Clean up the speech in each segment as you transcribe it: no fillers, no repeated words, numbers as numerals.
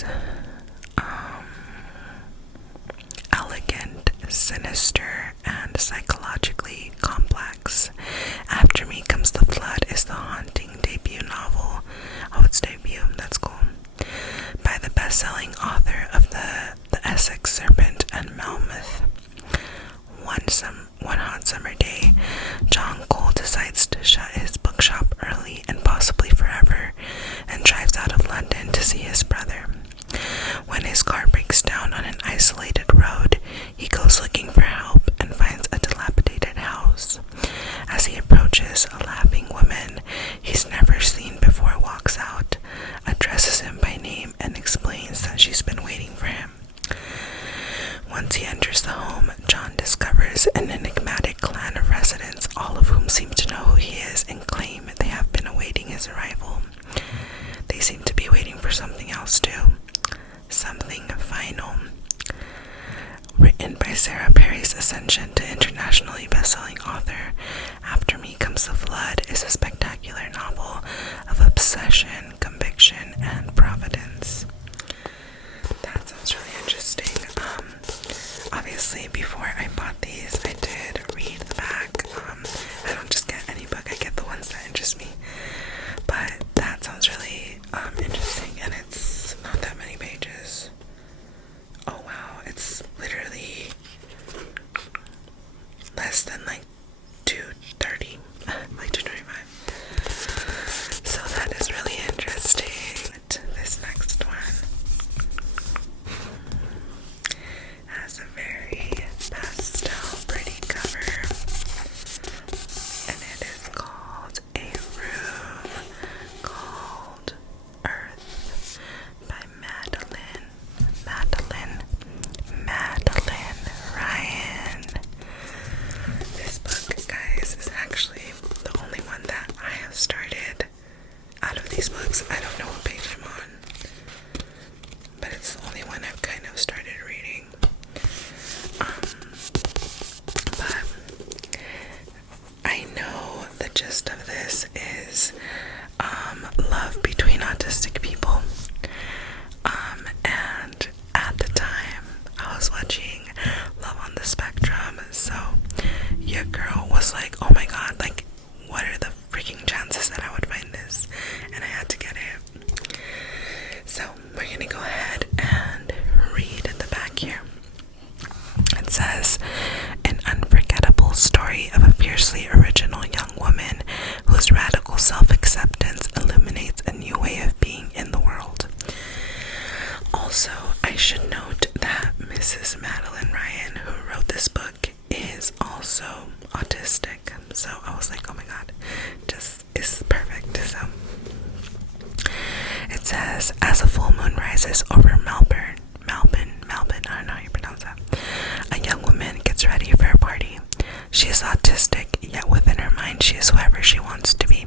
is elegant, sinister, and psychologically complex. After Me Comes the Flood is the haunting debut novel. Oh, it's debut, that's cool. By the best-selling author of the Essex Serpent and Melmoth. One hot summer day, John Cole decides to shut his bookshop early and possibly forever and drives out of London to see his brother. When his car breaks down on an isolated road, he goes looking for help and finds a dilapidated house. As he approaches, a laughing woman he's never seen before walks out, addresses him by name, and explains that she's been waiting for him. Once he enters the home, John discovers an enigmatic clan of residents, all of whom seem to know who he is and claim they have been awaiting his arrival. They seem to be waiting for something else too. Something final. Written by Sarah Perry's ascension to internationally best-selling author, After Me Comes the Flood is a spectacular novel of obsession, conviction, and providence. That sounds really interesting. Obviously, before I bought these, I did read the back. I don't just get any book, I get the ones that interest me. But that sounds really interesting, and it's not that many pages. Oh wow, it's literally less than like 230, like 225. So that is really interesting. This next one has a very pastel, pretty cover, and it is called A Room Called Earth by Madeline Ryan. This book, guys, is actually the only one that I have started. Out of these books, I don't know what page I'm on, but it's the only one I've kind of started reading. But I know the gist of this is love between autistic people. And at the time I was watching Love on the Spectrum, so your girl was like, oh my god, like, what are the freaking chances that I would find this? And I had to get it. So we're gonna go ahead and read the back here. It says, an unforgettable story of a fiercely original young woman whose radical self-acceptance illuminates a new way of being in the world. Also, I should note that Mrs. Madeline Ryan, who wrote this book, is also autistic. So I was like, oh my god, just is perfect. So it says, as a full moon rises over Melbourne, I don't know how you pronounce that, a young woman gets ready for a party. She is autistic, yet within her mind she is whoever she wants to be,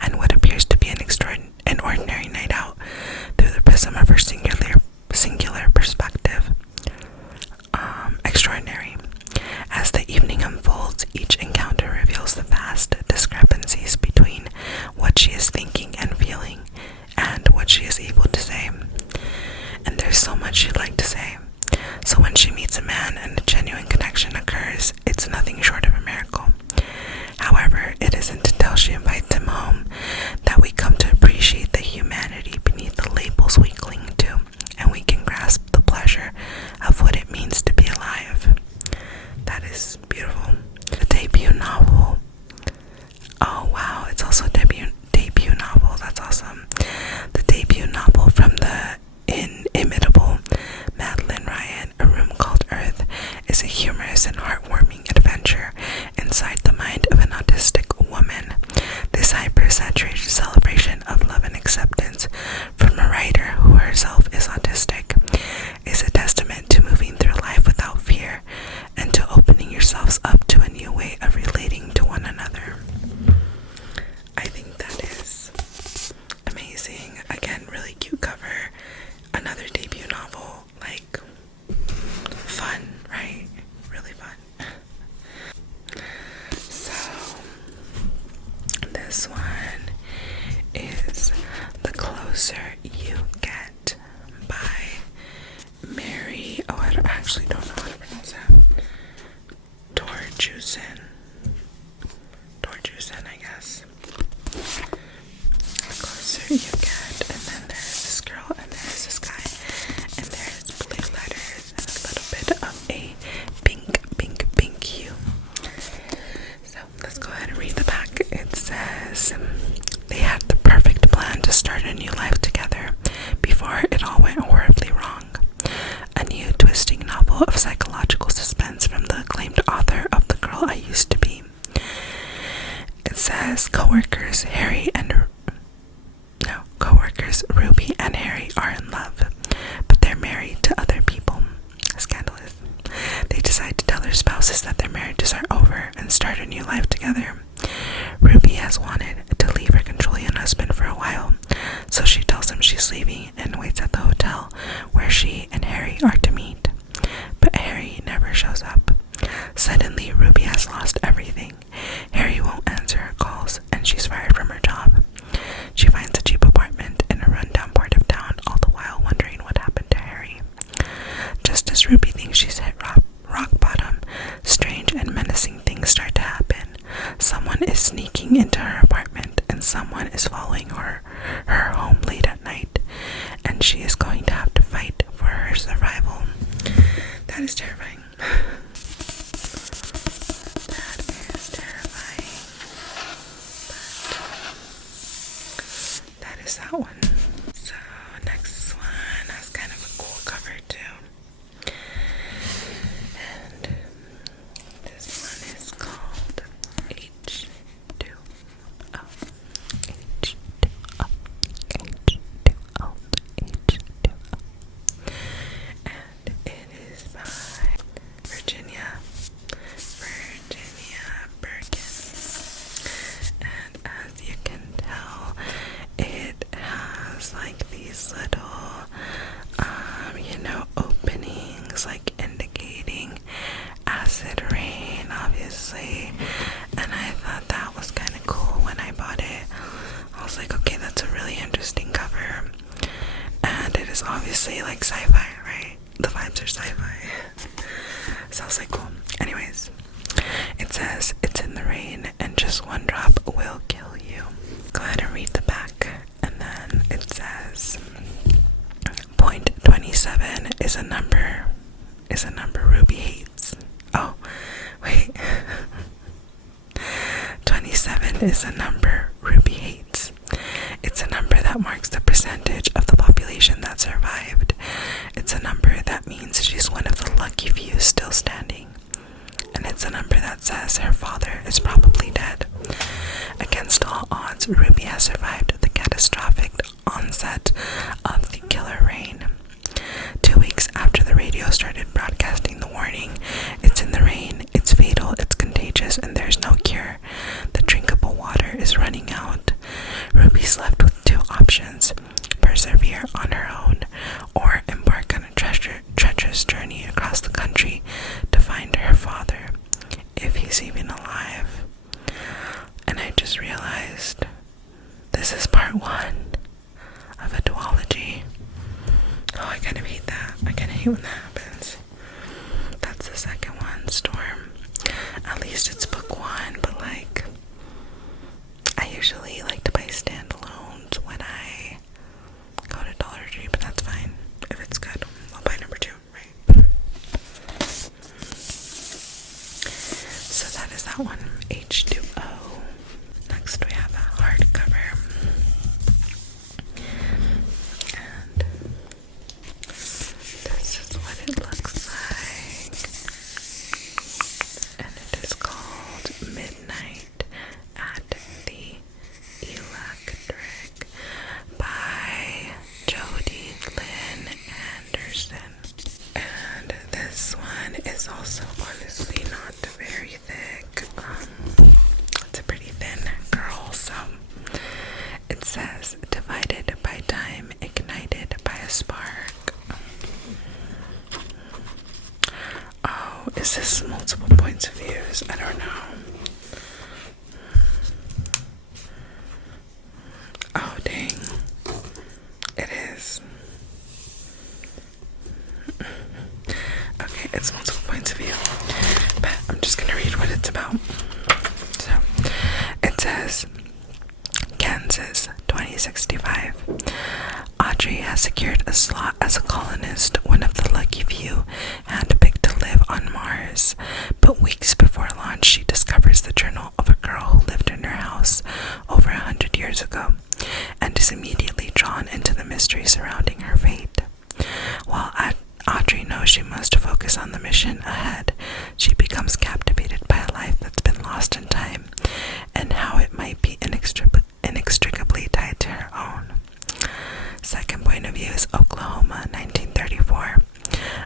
and what appears to be an ordinary night out through the prism of her singular perspective. Extraordinary. As the evening unfolds, each encounter reveals the vast discrepancies between what she is thinking and feeling and what she is able to say. And there's so much she'd like to say. So when she meets a man and a genuine connection occurs, it's nothing short of a miracle. However, it isn't until she actually don't know how to pronounce that. Torjusen, I guess. The closer you get, and then there's this girl, and there's this guy, and there's blue letters, and a little bit of a pink hue. So let's go ahead and read the back. It says, they had the perfect plan to start a new life together before it all went horribly wrong. A new twisting novel of psychological suspense from the acclaimed author of The Girl I Used to Be. It says coworkers Ruby and Harry are in love, but they're married to other people. Scandalous. They decide to tell their spouses that their marriages are over and start a new life together. Ruby has wanted to leave her controlling husband for a while, so she tells him she's leaving and waits at the hotel where she and Harry are to meet. But Harry never shows up. Suddenly, Ruby has lost everything. Harry won't answer her calls, and she's fired from her job. She finds a cheap apartment in a rundown part of town, all the while wondering what happened to Harry. Just as Ruby thinks she's hit rock bottom, strange and menacing things start to happen. Someone is sneaking into her apartment, and someone is following her home late at night, and she is going to have to fight for her survival. That is terrifying. That is terrifying. But that is that one. So next one has kind of a cool cover too. And this one is called H2O. H2O. H2O. H2O. And it is by Virginia Bergen. And as you can tell, it has like these little openings like indicating acid rain, obviously. And I thought that was kind of cool when I bought it. I was like, okay, that's a really interesting cover. And it is obviously like sci-fi, right? The vibes are sci-fi. So I was like, cool. Anyways, it says, it's in the rain and just one drop will kill you. Go ahead and read the back. And then it says, point 27 is a number Ruby hates. Oh, wait. 27 is a number Ruby hates. It's a number that marks the percentage of the population that survived. It's a number that means she's one of the lucky few still standing. And it's a number that says her father is probably dead. Against all odds, Ruby has survived the catastrophic onset of the killer rain. 2 weeks after the radio started broadcasting the warning, it's in the rain, it's fatal, it's contagious, and there's no cure. The drinkable water is running out. Ruby's left with two options: persevere on her own, or embark on a treacherous journey across the country to find her father, if he's even alive. And I just realized this is part one of a duology. Oh, I kind of hate that. I kind of hate when that happens. That's the second one, Storm. At least it's book one, but like, I usually like to buy standalones when I go to Dollar Tree, but that's fine. If it's good, I'll buy number two, right? So that is that one, H2O. Next we have a hardcover. And this is what it looks like. And it is called Midnight at the Electric by Jody Lynn Anderson. And this one is also honestly not very thick. It's a pretty thin girl, so it says, divided by time, ignited by a spark. Oh, is this multiple points of views? I don't know. Oh, dang. It is. Okay, it's multiple points of view, but I'm just gonna read what it's about. So it says, Kansas, 2065. Audrey has secured a slot as a colonist, one of the lucky few handpicked to live on Mars. But weeks before launch, she discovers the journal of a girl who lived in her house over 100 years ago, and is immediately drawn into the mystery surrounding her fate. While Audrey knows she must focus on the mission ahead, she becomes captivated by a life that's been lost in time, and how it might be inextricably tied to her own. Second point of view is Oklahoma, 1934.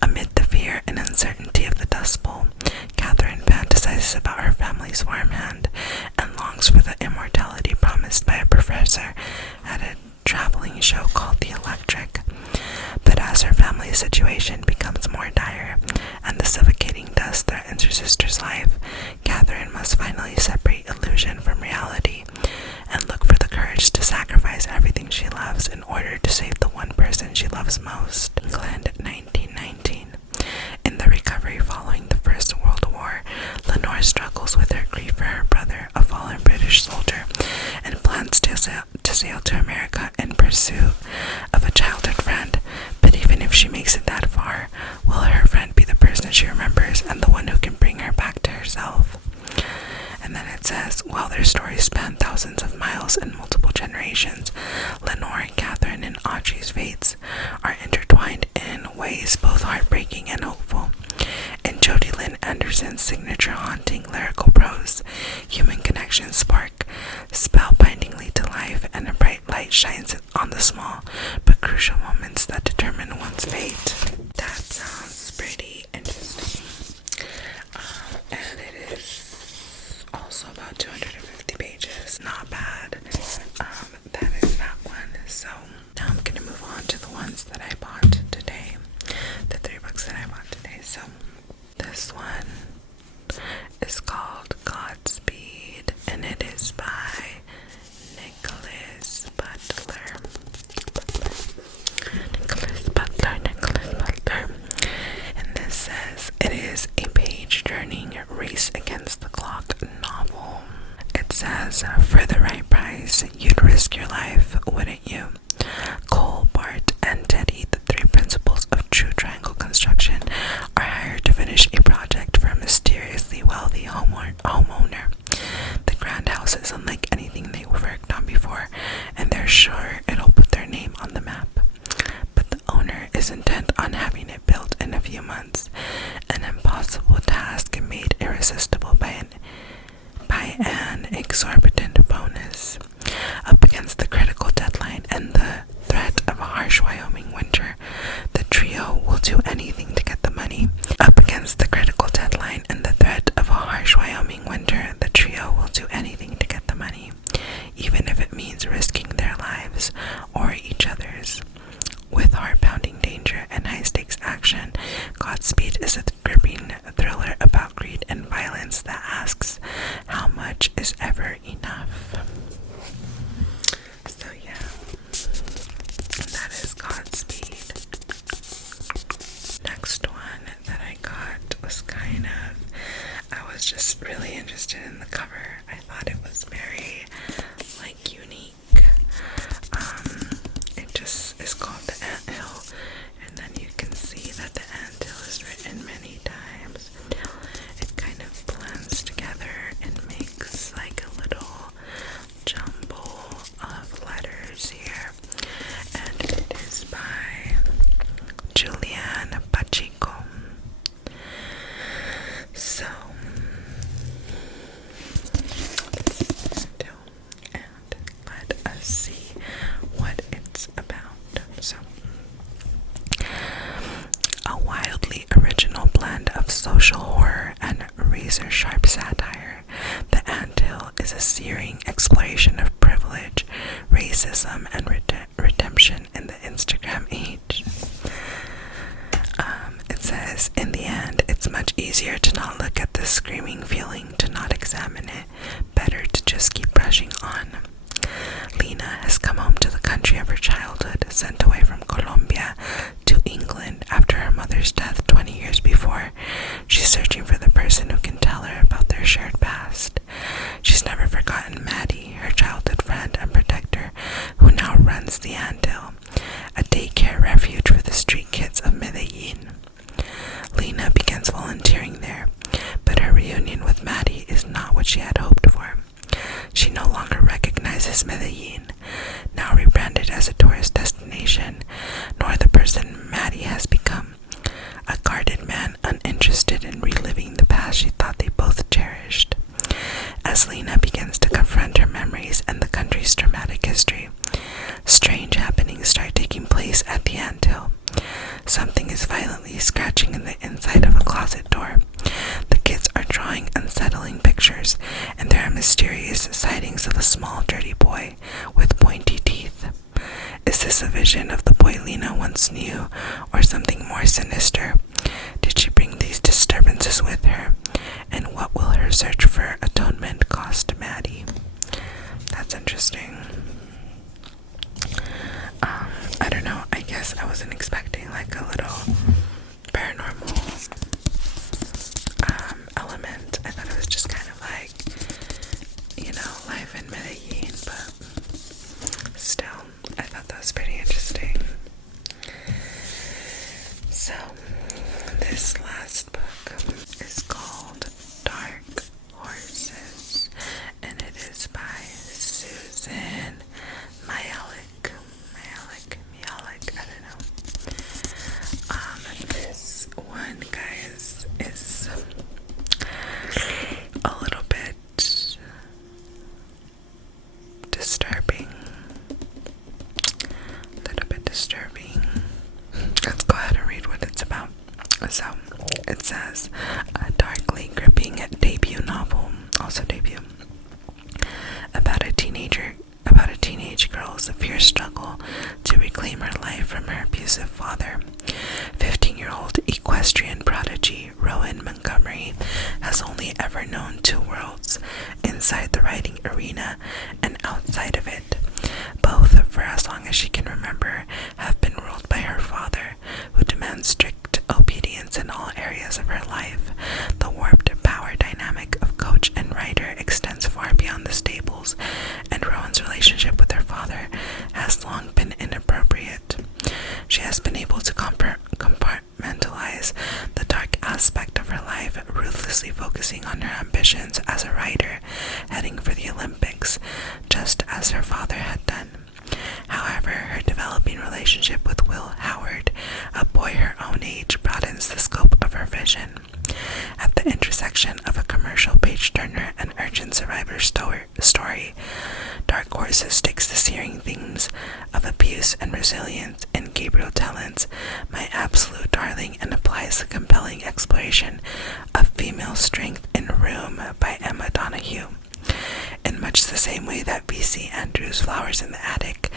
Amid the fear and uncertainty of the Dust Bowl, Catherine fantasizes about her family's farmhand and longs for the immortality promised by a professor at a traveling show called The Electric. But as her family's situation becomes more dire and the suffocating dust threatens her sister's life, Catherine must finally separate illusion from reality and look for the courage to sacrifice everything she loves in order to save the one person she loves most. England, 1919. In the recovery following the First World War, Lenore struggles with her grief for her brother, a fallen British soldier, and plans to sail to America in pursuit of a childhood friend. But even if she makes it that far, will her friend be the person she remembers and the one who can bring her back to herself? And then it says, while their stories span thousands of miles and multiple generations, Lenore, Catherine, and Audrey's fates are intertwined in ways both heartbreaking and hopeful. In Jodi Lynn Anderson's signature haunting lyrical prose, human connections spark spellbindingly to life, and a bright light shines on the small but crucial moments that determine one's fate. That sounds pretty interesting. And it is also about 250 pages. Not bad. That is that one. So now I'm gonna move on to the ones that I bought today. The 3 books that I bought today. So this one is called Godspeed, and it is by Nicholas Butler. And this says it is a page-turning race against the clock novel. It says, for the right price, you'd risk your life, wouldn't you? Cole, Bart, and Teddy, the 3 principals of True Triangle Construction, are hired to finish a project for a mysteriously wealthy homeowner. The grand house is unlike anything they've worked on before, and they're sure it'll put their name on the map. But the owner is intent on having it built in a few months, an impossible task made irresistible by an exorbitant bonus. Up against the critical deadline and the threat of a harsh Wyoming winter, the trio will do anything to get the money. Up against the critical deadline and the threat of a harsh Wyoming winter, the trio will do anything to get the money, even if it means risking their lives or each other's. With heart-pounding danger and high-stakes action, Godspeed is a gripping thriller about greed and violence that asks, how much is ever enough? So yeah, that is Godspeed. Next one that I got was I was just really interested in the cover. I thought it was very, unique. It just is called The Anel, and then you can see that the anthill is written many times. It kind of blends together and makes like a little jumble of letters here. And it is by Julian Pacheco. So, and let us see what it's about. So, a wildly original blend of social horror and razor-sharp satire, The Anthill is a searing exploration of privilege, racism, and redemption in the Instagram age. It says, in the end, it's much easier to not look at this screaming feeling, to not examine it. Better to just keep brushing on. Lena has come home to the country of her childhood, sent away from Colombia to England after her mother's death 20 years before, what she had hoped for. She no longer recognizes Medellin, now rebranded as a tourist destination, nor the person Maddie has become, a guarded man uninterested in reliving the past she thought they both cherished. As Lena begins to confront her memories and the country's dramatic history, strange happenings start taking place at the anthill. Something is violently scratching in the inside of a closet door. The kids are drawing unsettling pictures, and there are mysterious sightings of a small, dirty boy with pointy teeth. Is this a vision of the boy Lena once knew, or something more sinister? Did she bring these disturbances with her? And what will her search for atonement cost Maddie? That's interesting. I don't know, I guess I wasn't expecting like a little paranormal element. I thought it was just kind of like, life in Medellin, but still, I thought that was pretty interesting. So, this last book is called Dark Horses, and it is by Susan Mialik, I don't know. This one, guys, is a little bit disturbing. Let's go ahead and read what it's about. So, it says, a darkly gripping debut novel, also debut, about a teenage girl's fierce struggle to reclaim her life from her abusive father. 15-year-old equestrian prodigy Rowan Montgomery has only ever known two worlds, inside the riding arena and outside of it. Both, for as long as she can remember, have been ruled by her father, who demands strict obedience in all areas of her life. The warped power dynamic of coach and rider extends far beyond the stables, and Rowan's relationship with her father has long been inappropriate. She has been able to compartmentalize the dark aspect of her life, ruthlessly focusing on her ambitions as a rider heading for the Olympics, just as her father had done. However, her developing relationship with Will Howard, a boy her own age, broadens the scope of her vision. At the intersection of a commercial page-turner and urgent survivor story, Dark Horses takes the searing themes of abuse and resilience in Gabriel Tallent's My Absolute Darling and applies the compelling exploration of female strength in Room by Emma Donoghue. In much the same way that V.C. Andrews' Flowers in the Attic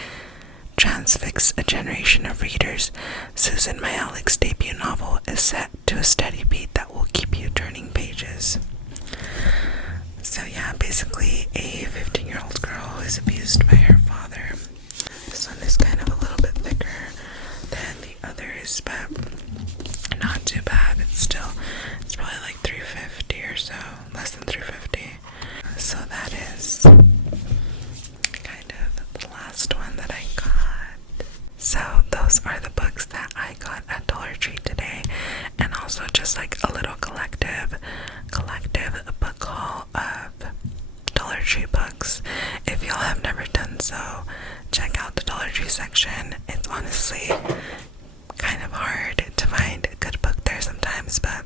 transfix a generation of readers, Susan Mialik's debut novel is set to a steady beat that will keep you turning pages. So yeah, basically a 15-year-old girl who is abused by her father. This one is kind of a little bit thicker than the others, but not too bad. It's probably like 350 or so, less than 350. So that is kind of the last one that I got. So those are the books that I got at Dollar Tree today, and also just like a little collective book haul of Dollar Tree books. If y'all have never done so, check out the Dollar Tree section. It's honestly kind of hard to find a good book there sometimes, but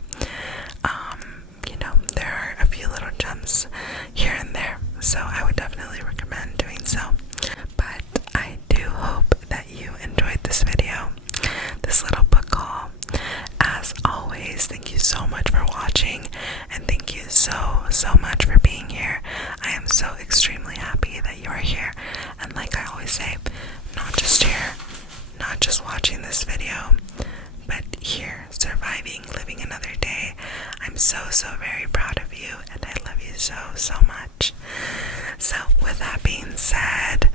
there are a few little gems here and there, so I would definitely recommend doing so. But I do hope that you enjoyed this video, this little book haul. As always, thank you so much for watching, and thank you so much for being here. I am so extremely happy that you are here, and like I always say, not just here, not just watching this video, but here, surviving, living another day. I'm so very proud of you, and I love you so much. So with that being said,